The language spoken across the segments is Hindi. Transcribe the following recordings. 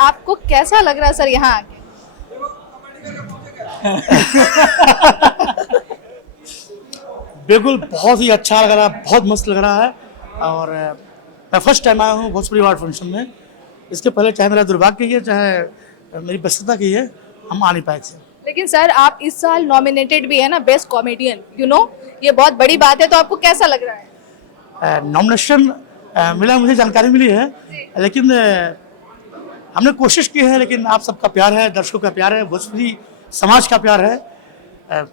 आपको कैसा लग रहा है सर यहाँ आके? बिल्कुल बहुत ही अच्छा लग रहा है, बहुत मस्त लग रहा है। और मैं फर्स्ट टाइम आया हूँ भोजपुरी अवार्ड फंक्शन में। इसके पहले चाहे मेरा दुर्भाग्य की है, चाहे मेरी व्यस्तता की है, हम आ नहीं पाए थे। लेकिन सर आप इस साल नॉमिनेटेड भी है ना बेस्ट कॉमेडियन, ये बहुत बड़ी बात है, तो आपको कैसा लग रहा है? नॉमिनेशन मिला, मुझे जानकारी मिली है, लेकिन हमने कोशिश की है, लेकिन आप सबका प्यार है, दर्शकों का प्यार है, भोजपुरी समाज का प्यार है,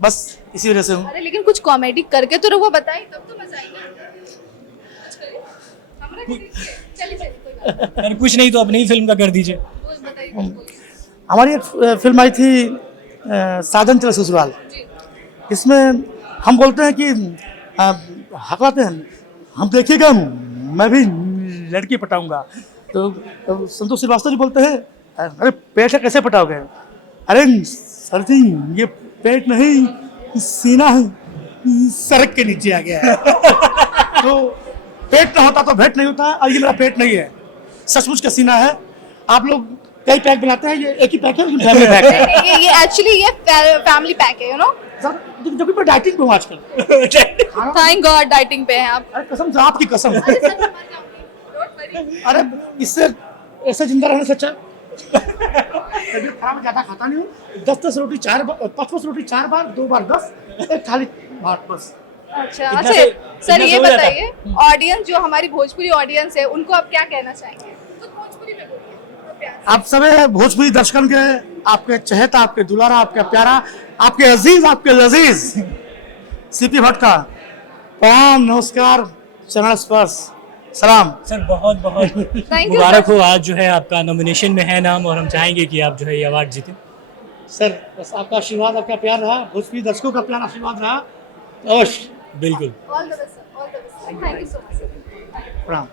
बस इसी वजह से हूँ। अरे लेकिन कुछ कॉमेडी करके तो रहो, बताइए तब तो मजा आएगा। चलिए कोई बात अरे कुछ नहीं तो अपनी ही फिल्म का कर दीजिए। नहीं, बताइए। हमारी एक फिल्म आई थी साधन चले ससुराल। इसमें हम बोलते हैं कि हकलाते हैं, हम देखिएगा मैं भी लड़की पटाऊंगा। तो संतोष श्रीवास्तव जी बोलते हैं, अरे पेट है कैसे पटाओगे? अरे सर जी ये पेट नहीं सीना है, सड़क के नीचे आ गया है। तो पेट ना होता तो भेंट नहीं होता, और ये मेरा पेट नहीं है, सचमुच का सीना है। आप लोग कई पैक बनाते हैं, ये एक ही पैक है, लेकिन फैमिली पैक है। ये एक्चुअली ये फैमिली पैक है, सर जब भी मैं डाइटिंग पे हूँ आजकल। थैंक गॉड डाइटिंग पे हैं आप। अरे कसम से, आपकी कसम। अरे इससे ऐसे जिंदा रहने से अच्छा तबीयत खराब, ज्यादा खाता नहीं हूँ। 10 रोटी 4 बार, 5 रोटी 4 बार, 2 बार 10, एक थाली भात बस। अच्छा इतना अच्छा से- सर इतना ये से हो जाता है। बताइए, ऑडियंस जो हमारी भोजपुरी ऑडियंस है उनको आप क्या कहना चाहेंगे? कुछ भोजपुरी में बोलिए प्यार से। आप सभी भोजपुरी दर्शकन के, आपके चहेता, आपके दुलारा, आपके प्यारा, आपके अजीज, आपके लजीज सीपी भट्ट का प्रणाम, नमस्कार, चरण स्पर्श, सलाम। सर बहुत बहुत Thank you, मुबारक sir. हो, आज जो है आपका नॉमिनेशन में है नाम, और हम चाहेंगे कि आप जो है ये अवार्ड जीतें। सर बस आपका आशीर्वाद, आपका प्यार रहा, भोजपुरी दर्शकों का प्यार आशीर्वाद रहा, अवश्य। बिल्कुल। All the best sir, all the best, thank you so much sir. प्रणाम।